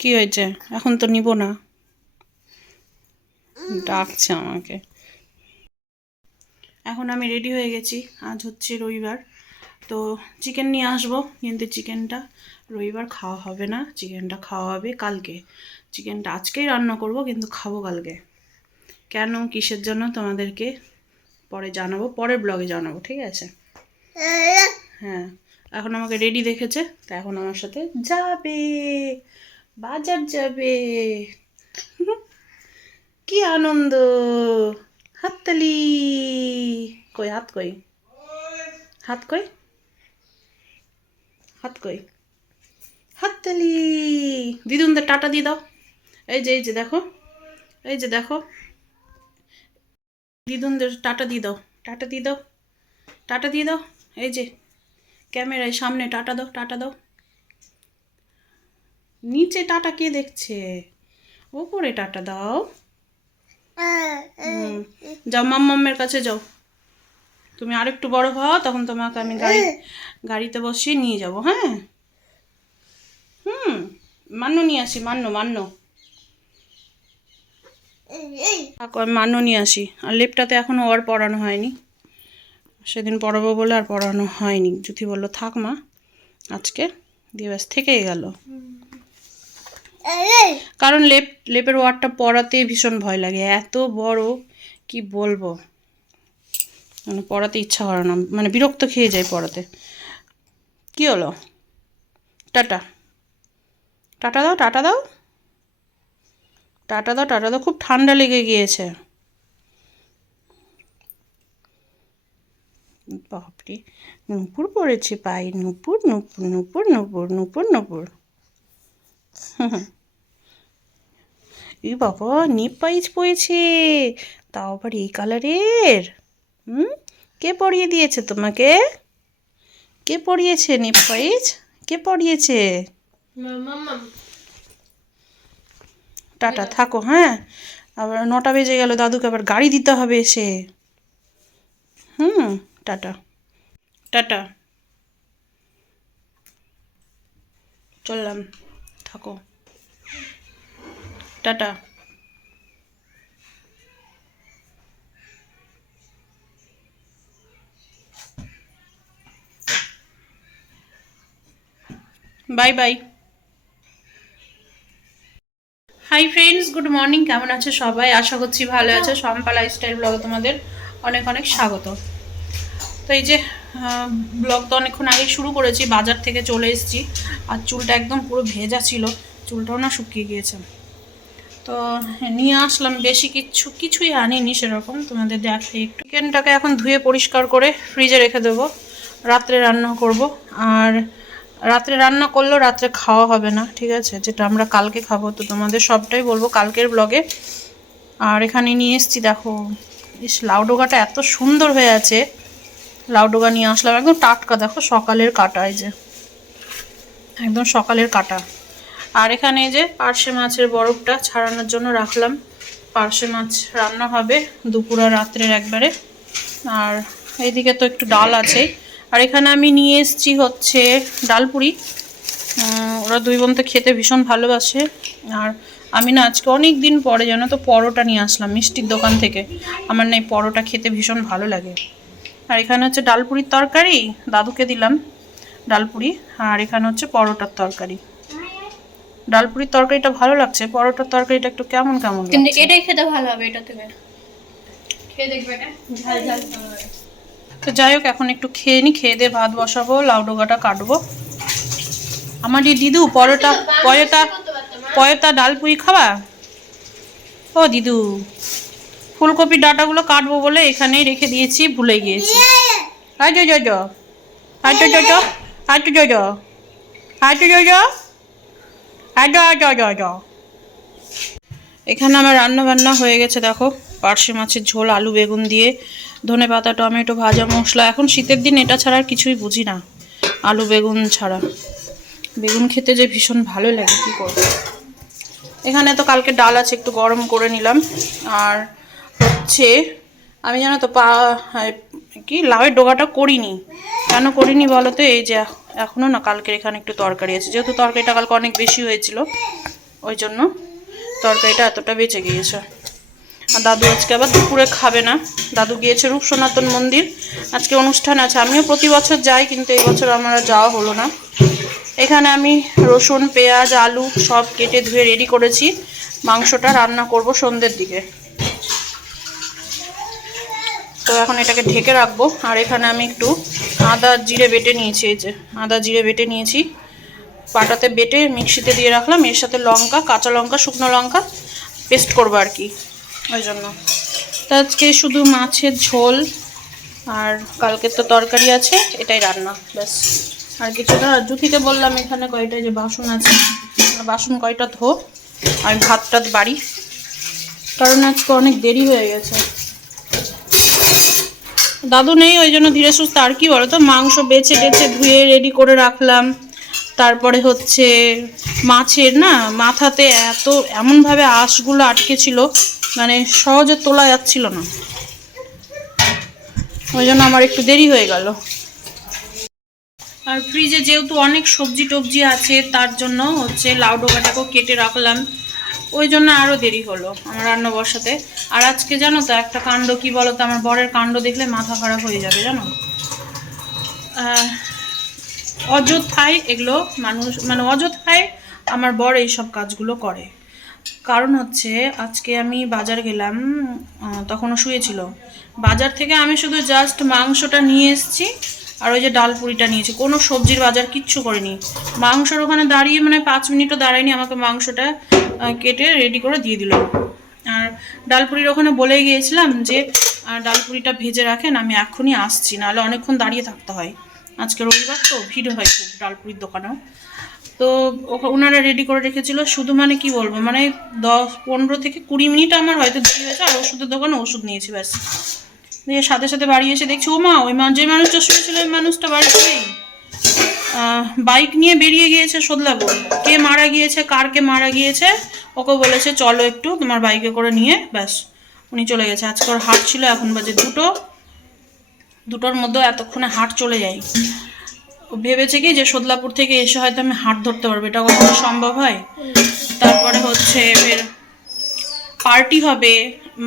কি হয়েছে? এখন তো নিব না। ডাকছে আমাকে। এখন আমি রেডি হয়ে গেছি। আজ হচ্ছে রবিবার। তো চিকেন নিয়ে আসব কিন্তু চিকেনটা রবিবার খাওয়া হবে না। চিকেনটা খাওয়া হবে কালকে। চিকেনটা আজকেই রান্না করব কিন্তু খাব কালকে। কেন? কিসের জন্য? তোমাদেরকে পরে জানাব। পরের ব্লগে জানাব ঠিক আছে? হ্যাঁ। এখন আমাকে রেডি দেখেছে তা এখন আমার সাথে যাবে। বাজার যাবে। কি আনন্দ। হাততালি। কই, হাত কই? হাত কই? হাত কই? হাততালি। দিদুনদের টাটা দিয়ে দাও। এই যে এই যে দেখো। এই যে দেখো। দিদুনদের টাটা দিয়ে দাও। টাটা দিয়ে দাও। টাটা দিয়ে দাও। এই যে, ক্যামেরায় সামনে টাটা দাও টাটা দাও। নিচে টাটা কে দেখছে? ওপরে টাটা দাও। যাও মাম্মাম্মের কাছে যাও। তুমি আরেকটু বড় হও, তখন তোমাকে আমি গাড়ি, গাড়িতে বসিয়ে নিয়ে যাব হ্যাঁ? হুম মান্য নিয়ে আসি মান্য মান্য মান্য নিয়ে আসি। আর লেপটাতে এখনও ওর পড়ানো হয়নি। সেদিন পড়াবো বলে আর পড়ানো হয়নি। জুথি বলল, থাক মা, আজকে দিয়ে ব্যাস, থেকেই গেল। কারণ লেপ, লেপের ওয়ার্ডটা পড়াতে ভীষণ ভয় লাগে। এত বড় কি বলব? মানে পড়াতে ইচ্ছা করে না। মানে বিরক্ত খেয়ে যায় পড়াতে। কি হলো? টাটা। টাটা দাও টাটা দাও। টাটা দাও টাটা দাও। খুব ঠান্ডা লেগে গিয়েছে। বাপরে। নুপুর পড়েছে পায়ে নুপুর নুপুর নুপুর নুপুর নুপুর নুপুর। এই বাবা নিপ পাইচ পড়েছে। তাও আবার এই কালারের? হুম? কে পরিয়ে দিয়েছে তোমাকে? কে পরিয়েছে নিপ পাইচ? কে পরিয়েছে টাটা থাকো হ্যাঁ? আবার নটা বেজে গেল দাদুকে আবার গাড়ি দিতে হবে এসে। হুম টাটা। টাটা। চললাম থাকো। Tata. Bye bye. Hi friends good morning কেমন আছে সবাই? আশা করছি ভালো আছে। শম্পা লাইফস্টাইল ব্লগে তোমাদের অনেক অনেক স্বাগত। তো এই যে ব্লগ তো অনেকক্ষণ আগে শুরু করেছি, বাজার থেকে চলে এসেছি। আর চুলটা একদম পুরো ভেজা ছিল। চুলটাও না শুকিয়ে গিয়েছে। তো নিয়ে আসলাম, বেশি কিছু, কিছুই আনিনি সেরকম। তোমাদের দেখে একটু। চিকেনটাকে এখন ধুয়ে পরিষ্কার করে ফ্রিজে রেখে দেবো। রাত্রে রান্না করব। আর রাত্রে রান্না করলেও রাত্রে খাওয়া হবে না, ঠিক আছে? যেটা আমরা কালকে খাব, তো তোমাদের সবটাই বলব কালকের ব্লগে আর এখানে নিয়ে এসেছি, দেখো, ইস, লাউডোগাটা এত সুন্দর হয়ে আছে। লাউডোগা নিয়ে আসলাম। একদম টাটকা, দেখো, সকালের কাটা, এই যে। একদম সকালের কাটা। আর এখানে যে পার্শে মাছের বরফটা ছাড়ানোর জন্য রাখলাম। পার্শে মাছ রান্না হবে দুপুর আর রাত্রের একবারে। আর এইদিকে তো একটু ডাল আছে। আর এখানে আমি নিয়ে এসেছি হচ্ছে ডালপুরি ওরা দুই বোন তো খেতে ভীষণ ভালোবাসে। আর আমি না আজকে অনেক দিন পরে যেন তো পরোটা নিয়ে আসলাম মিষ্টির দোকান থেকে। আমার না এই পরোটা খেতে ভীষণ ভালো লাগে। আর এখানে হচ্ছে ডালপুরির তরকারি, দাদুকে দিলাম ডালপুরি আর এখানে হচ্ছে পরোটার তরকারি। ডালপুরির তরকারিটা ভালো লাগছে পরোটার তরকারিটা একটু কেমন কেমন কিন্তু এটাই খেতে ভালো হবে এটা থেকে খেয়ে দেখবে এটা ঝাল ঝাল। তো যাই হোক এখন একটু খেয়ে নি খেয়ে দিয়ে ভাত বসাবো লাউ ডোগাটা কাটবো। আমার এই দিদু পরোটা পরোটা পরোটা ডালপুরি খাবা? ও দিদু ফুলকপির ডাটাগুলো কাটবো বলে এখানেই রেখে দিয়েছি ভুলে গিয়েছি। Hi Joy Joy Joy. Hi Joy Joy Joy. Hi Joy. Joy Joy Joy Joy এখানে আমার রান্না বান্না হয়ে গেছে, দেখো। পার্শে মাছের ঝোল, আলু বেগুন দিয়ে, ধনে পাতা, টমেটো, ভাজা মশলা। এখন শীতের দিন, এটা ছাড়া আর কিছুই বুঝি না, আলু বেগুন ছাড়া। বেগুন খেতে যে ভীষণ ভালো লাগে, কী করব? এখানে তো কালকে ডাল আছে, একটু গরম করে নিলাম। আর হচ্ছে আমি জানো তো পা কি লাউয়ের ডোগাটা করিনি। কেন করিনি বলো তো? এই যে এখনও না কালকের এখানে একটু তরকারি আছে। যেহেতু তরকারিটা কালকে অনেক বেশি হয়েছিল, ওই জন্য তরকারিটা এতটা বেঁচে গিয়েছে। আর দাদু আজকে আবার দুপুরে খাবে না। দাদু গিয়েছে রূপ সনাতন মন্দির। আজকে অনুষ্ঠান আছে। আমিও প্রতি বছর যাই, কিন্তু এই বছর আমার যাওয়া হলো না। এখানে আমি রসুন, পেঁয়াজ, আলু সব কেটে ধুয়ে রেডি করেছি। মাংসটা রান্না করব সন্ধ্যের দিকে। তো এখন এটাকে ঢেকে রাখব। আর এখানে আমি একটু আদা, জিরে বেটে নিয়েছি, এই যে আদা, জিরে বেটে নিয়েছি। পাটাতে বেটে মিক্সিতে দিয়ে রাখলাম। এর সাথে লঙ্কা, কাঁচা লঙ্কা, শুকনো লঙ্কা পেস্ট করব আর কি, ওই জন্য। তো আজকে শুধু মাছের ঝোল আর কালকের তো তরকারি আছে, এটাই রান্না, ব্যাস। আর কিছু না, জুথিকে বললাম এখানে কয়টা যে বাসন আছে, বাসন কয়টা ধো আমি ভাত টাত বাড়ি। কারণ আজকে অনেক দেরি হয়ে গেছে। দাদু নেই, ওই জন্য ধীরে সুস্থ, আর কি বলো তো মাংস বেছে টেছে ধুয়ে রেডি করে রাখলাম। তারপরে হচ্ছে মাছের না, মাথাতে এত, এমনভাবে আঁশগুলো আটকে ছিল মানে সহজে তোলা যাচ্ছিল না। ওই জন্য আমার একটু দেরি হয়ে গেল। আর ফ্রিজে যেহেতু অনেক সবজি টবজি আছে, তার জন্য হচ্ছে লাউ ডোকাটাকেও কেটে রাখলাম। ওই জন্য আরও দেরি হলো আমার রান্না বসাতে। আর আজকে জানো তো, একটা কাণ্ড কি বলো তো আমার বরের কাণ্ড দেখলে মাথা খারাপ হয়ে যাবে, জানো? অযথায় এগুলো মানুষ মানে অযথায় আমার বর এইসব কাজগুলো করে। কারণ হচ্ছে, আজকে আমি বাজার গেলাম তখনও শুয়েছিল। বাজার থেকে আমি শুধু জাস্ট মাংসটা নিয়ে এসেছি, আর ওই যে ডাল পুরিটা নিয়েছি কোনো সবজির বাজার কিচ্ছু করিনি। মাংসর ওখানে দাঁড়িয়ে মানে পাঁচ মিনিটও দাঁড়ায়নি আমাকে মাংসটা কেটে রেডি করে দিয়ে দিল। আর ডালপুরির ওখানে বলেই গিয়েছিলাম যে ডালপুরিটা ভেজে রাখেন, আমি এক্ষুনি আসছি, নাহলে অনেকক্ষণ দাঁড়িয়ে থাকতে হয়। আজকে রবিবার তো ভিড় হয় খুব ডালপুরির দোকানেও। তো ওনারা রেডি করে রেখেছিল, শুধু মানে কি বলব মানে দশ, পনেরো থেকে কুড়ি মিনিট আমার হয়তো দেরি হয়েছে, আর ওষুধের দোকানে ওষুধ নিয়েছি ব্যাস। দিয়ে সাথে সাথে বাড়ি এসে দেখছি ও মা ওই যে মানুষটা শুয়েছিল, ওই মানুষটা বাড়িতে নেই? বাইক নিয়ে বেরিয়ে গিয়েছে সদলাপুর কে মারা গিয়েছে কার কে মারা গিয়েছে, ওকে বলেছে, চলো একটু, তোমার বাইকে করে নিয়ে, ব্যাস। উনি চলে গেছে। আজকে ওর হাট ছিল, এখন বাজে দুটো। দুটোর মধ্যে এতক্ষণে হাট চলে ও ভেবেছে কি যে সদলাপুর থেকে এসে হয়তো আমি হাট ধরতে পারব। এটা কখনো সম্ভব হয়? তারপরে হচ্ছে ফের পার্টি হবে।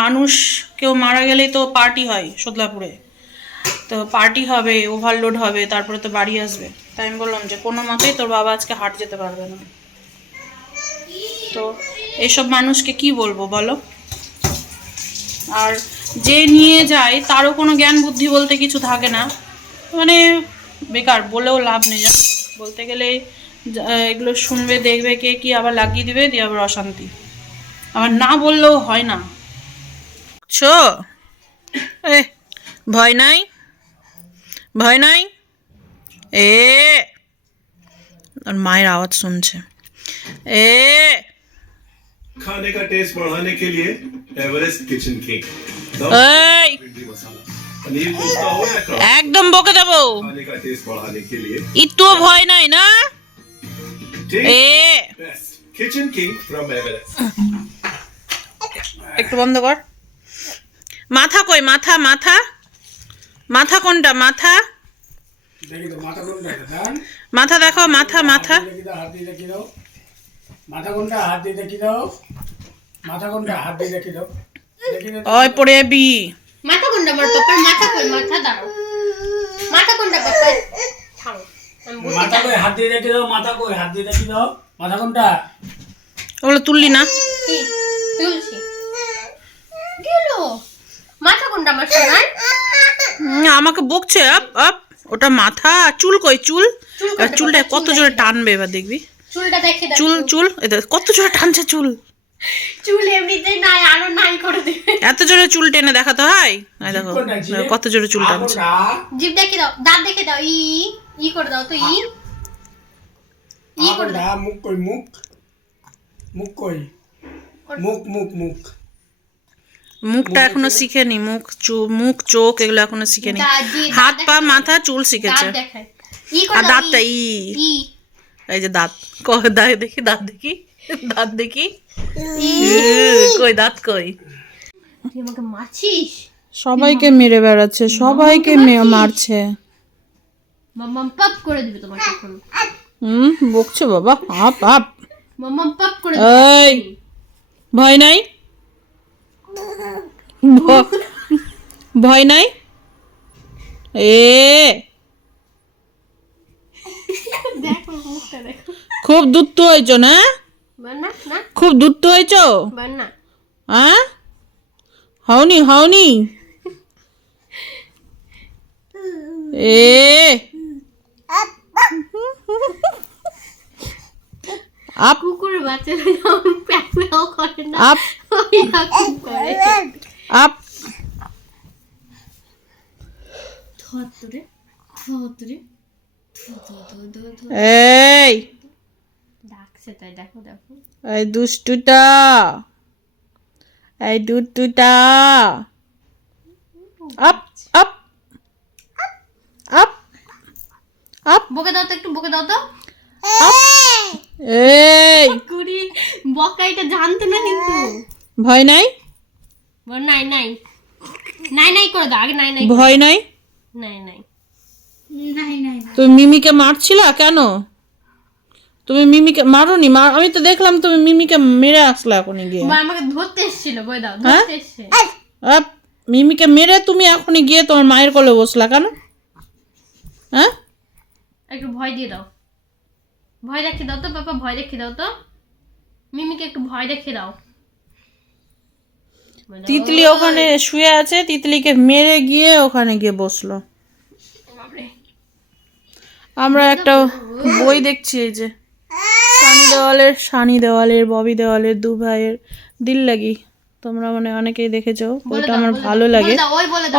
মানুষ কেউ মারা গেলেই তো পার্টি হয় সদলাপুরে তো পার্টি হবে ওভারলোড হবে, তারপরে তো বাড়ি আসবে। তাই আমি বললাম যে কোনো মতেই তোর বাবা আজকে হাট যেতে পারবে না। তো এইসব মানুষকে কি বলব বলো? আর যে নিয়ে যায়, তারও কোনো জ্ঞান বুদ্ধি বলতে কিছু থাকে না। মানে বেকার, বলেও লাভ নেই জানো বলতে গেলে এগুলো শুনবে, দেখবে কে কি আবার লাগিয়ে দিবে, দিয়ে আবার অশান্তি। আবার না বললেও হয় না। ছো। ভয় নাই? ভয় নাই? এ আর মায়ের আওয়াজ শুনছে। এ খানে কা টেস্ট বাড়ানে কে লিয়ে এভারেস্ট কিচেন কেক এই। একদম বকে দেব। ইতো ভয় নাই না? এ। কিচেন কিং ফ্রম এভারেস্ট একটু বন্ধ কর। মাথা কই? মাথা মাথা? মাথা কোনটা? মাথা? মাথা দেখো মাথা মাথা। হাত দিয়ে দেখি দাও। মাথা কোনটা? হাত দিয়ে দেখি দাও। মাথা কোনটা? হাত দিয়ে দেখি দাও। ওই পড়ে বি। মাথা কোনটা আমার পাপার মাথা কোনটা কই? হাত দিয়ে দেখি দাও। মাথা কই? হাত দিয়ে দেখি দাও। মাথা কোনটা? ওগুলো তুললি না। কি? তুলছি। গেল। মাথা কোনটা আমার আমাকে বকছে আপ আপ ওটা মাথা চুল কই চুল? চুলটা কত জোরে টানবে এবার দেখবি। চুলটা দেখে চুল চুল কত জোরে টানছে চুল? চুল এমনিতেই নাই আরও নাই করে দেবে। এত জোরে চুল টেনে দেখাতে হয় দেখো কত জোরে চুল টানছে। জিভ দেখে দাও দাঁত দেখে দাও ই ই করে দাও তো ই। ই করে দাও। মুখ কই মুখ? মুখ কই? মুখ মুখ মুখ। মুখটা এখনও শিখেনি মুখ চো- মুখ চোখ এগুলো এখনও শিখেনি। হাত পা মাথা চুল শিখেছে। আর দাঁতটা ই এই যে দাঁত ক দাঁত দেখি দাঁত দেখি দাঁত দেখি। কই দাঁত কই? সবাইকে মেরে বেড়াচ্ছে সবাইকে মেয়ে মারছে। মাম্মাম পাপ করে দিবে তোমাকে এখন। হুম বকছে বাবা আপ আপ। মাম্মা পাপ করে এই ভয় নাই? ভয় নাই? এ দেখো দেখো। খুব দুত্তু হয়েছ না? খুব দুত্তু হয়েছ? হ্যাঁ হওনি হওনি? এ আপ কুকুরের বাচ্চারা যেমন প্যাক করে না আপ করে। আপ ধরে ধরে এই। ডাকছে তাই দেখো দেখো। এই দুষ্টুটা। এই দুষ্টুটা। আপ আপ। আপ আপ। বকে দাও তো একটু বকে দাও তো। এই। কুড়ি বকা এটা জানতো না কিন্তু। ভয় নাই? বল নাই নাই। নাই নাই করে দাও আগে নাই নাই ভয় নাই? নাই নাই। তুমি মিমিকে মারছিলা কেন? তুমি মিমিকে মারোনি? মার আমি তো দেখলাম তুমি মিমিকে মেরে আসলা এখনই গিয়ে। আমাকে ধরতে এসেছিল বই দাও হ্যাঁ? ধরতে মিমিকে মেরে তুমি এখনই গিয়ে তোমার মায়ের কোলে বসলা কেন? হ্যাঁ? একটু ভয় দিয়ে দাও। ভয় দেখিয়ে দাও তো পাপা ভয় দেখিয়ে দাও তো। মিমিকে একটু ভয় দেখিয়ে দাও। তিতলি ওখানে শুয়ে আছে তিতলিকে মেরে গিয়ে ওখানে গিয়ে বসল। আমরা একটা বই দেখছি এই যে। সানি দেওয়ালের সানি দেওয়ালের ববি দেওয়ালের দু ভাইয়ের দিল লাগি। তোমরা মানে অনেকেই দেখেছ বইটা আমার ভালো লাগে।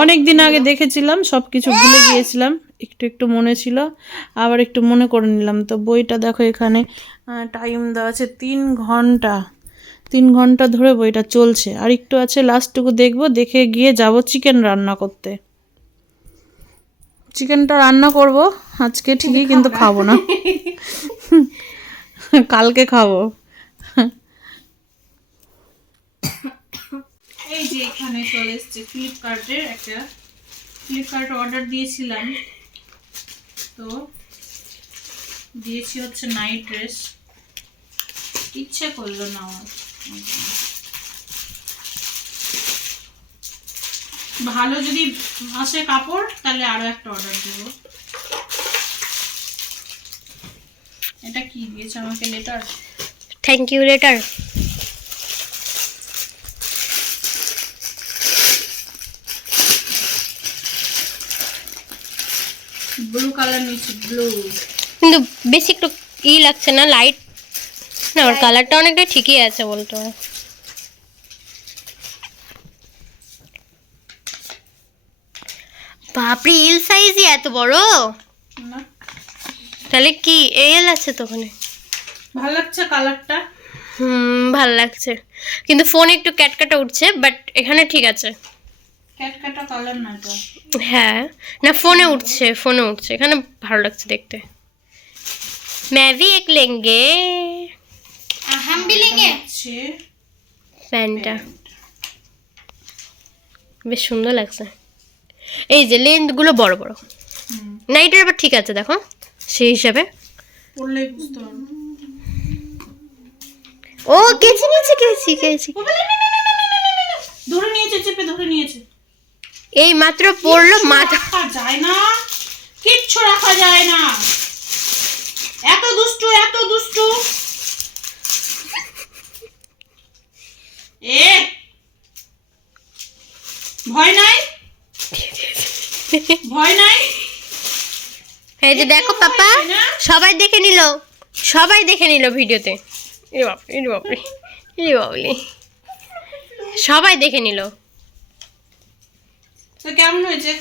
অনেক দিন আগে দেখেছিলাম সব কিছু ভুলে গিয়েছিলাম একটু একটু মনে ছিল আবার একটু মনে করে নিলাম। তো বইটা দেখো এখানে টাইম দেওয়া আছে তিন ঘণ্টা। তিন ঘণ্টা ধরে বইটা চলছে। আর একটু আছে লাস্টটুকু দেখব দেখে গিয়ে যাব চিকেন রান্না করতে। চিকেনটা রান্না করব আজকে ঠিকই কিন্তু খাব না। কালকে খাব। এই যে এখানে চলে এসছে ফ্লিপকার্টের একটা, ফ্লিপকার্ট অর্ডার দিয়েছিলাম। তো দিয়েছি হচ্ছে নাইট ড্রেস ইচ্ছে করল না আমার। ভালো যদি আসে কাপড়, তাহলে আরও একটা অর্ডার দেবো। এটা কি দিয়েছে আমাকে letter thank you letter blue colour নিয়েছি ব্লু কিন্তু বেশি একটু ই লাগছে না লাইট না ওর কালারটা অনেকটা ঠিকই আছে বলতে। হবে। বাপরে এল সাইজই এত বড়? না। তাহলে কি এল আছে তো ওখানে? ভালো লাগছে কালারটা হুম ভালো লাগছে। কিন্তু ফোনে একটু ক্যাটকাটা উঠছে বাট এখানে ঠিক আছে। ক্যাটকাটা কালার না তো হ্যাঁ না ফোনে উঠছে ফোনে উঠছে এখানে ভালো লাগছে দেখতে ম্যাভি এক লেঙ্গে হাম ভি লেঙ্গে প্যান্টটা বেশ সুন্দর লাগছে এই যে লেন্থগুলো বড় বড় না এটা আবার ঠিক আছে দেখো সেই হিসাবে ও কেচি নিয়েছে কেচি কেচি ধরে নিয়েছে চেপে ধরে নিয়েছে এই মাত্র পড়ল মাথা। রাখা যায় না। কিচ্ছু রাখা যায় না। এত দুষ্টু এত দুষ্টু। এ ভয় নাই? ভয় নাই? এই যে দেখো পাপা সবাই দেখে নিল সবাই দেখে নিল ভিডিওতে। এ বাপরে এ বাপরে এ বাবলি সবাই দেখে নিল। তো কেমন হয়েছে?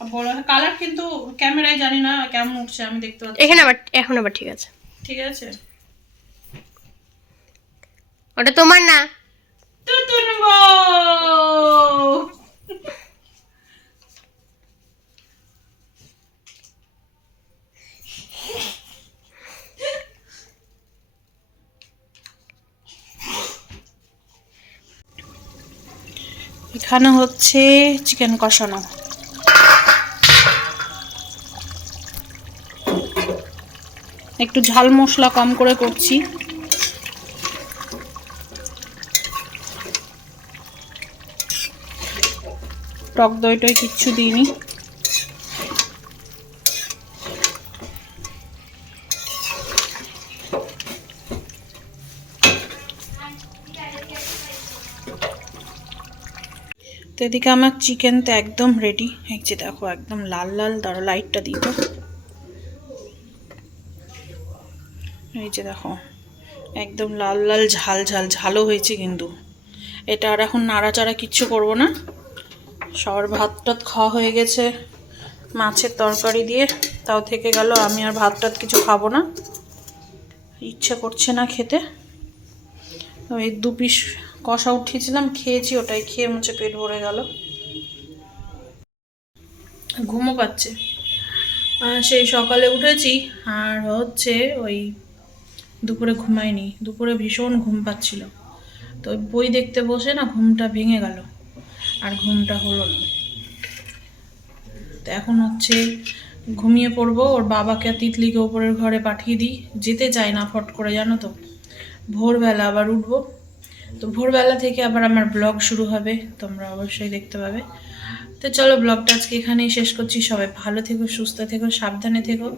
বড় কালার কিন্তু ক্যামেরায় জানি না কেমন উঠছে আমি দেখতে পাচ্ছি এখানে আবার এখন আবার ঠিক আছে। ঠিক আছে। ওটা তোমার না? তো বউ। এখানে হচ্ছে চিকেন কষানো। একটু ঝাল মশলা কম করে করছি। টক দইটাই কিচ্ছু দিইনি। তো এদিকে আমার চিকেন তো একদম রেডি এই যে দেখো, একদম লাল লাল দাঁড়ো লাইটটা দিই তো এই যে দেখো, একদম লাল লাল ঝাল ঝাল, ঝালও হয়েছে কিন্তু। এটা আর এখন নাড়াচাড়া কিচ্ছু করব না। সবার ভাত টাত খাওয়া হয়ে গেছে মাছের তরকারি দিয়ে, তাও থেকে গেল, আমি আর ভাত টাত কিছু খাব না। ইচ্ছে করছে না খেতে। ওই দু পিস কষা উঠিয়েছিলাম, খেয়েছি ওটাই, খেয়ে মুছে পেট ভরে গেল। ঘুমও পাচ্ছে। সেই সকালে উঠেছি, আর হচ্ছে ওই দুপুরে ঘুমাইনি, দুপুরে ভীষণ ঘুম পাচ্ছিল। তো বই দেখতে বসে না, ঘুমটা ভেঙে গেল, আর ঘুমটা হলো না। তো এখন হচ্ছে ঘুমিয়ে পড়ব, ওর বাবাকে তিতলিকে ওপরের ঘরে পাঠিয়ে দিই, যেতে চায় না ফট করে, জানো তো। ভোরবেলা আবার উঠবো তো ভোরবেলা থেকে আবার আমার ব্লগ শুরু হবে, তোমরা অবশ্যই দেখতে পাবে। তো চলো ব্লগটা আজকে এখানেই শেষ করছি। সবাই ভালো থেকো, সুস্থ থেকো, সাবধানে থেকো।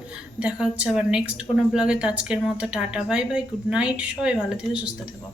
দেখা হচ্ছে আবার নেক্সট কোনো ব্লগে। তো আজকের মতো tata bye bye good night সবাই ভালো থেকো, সুস্থ থেকো।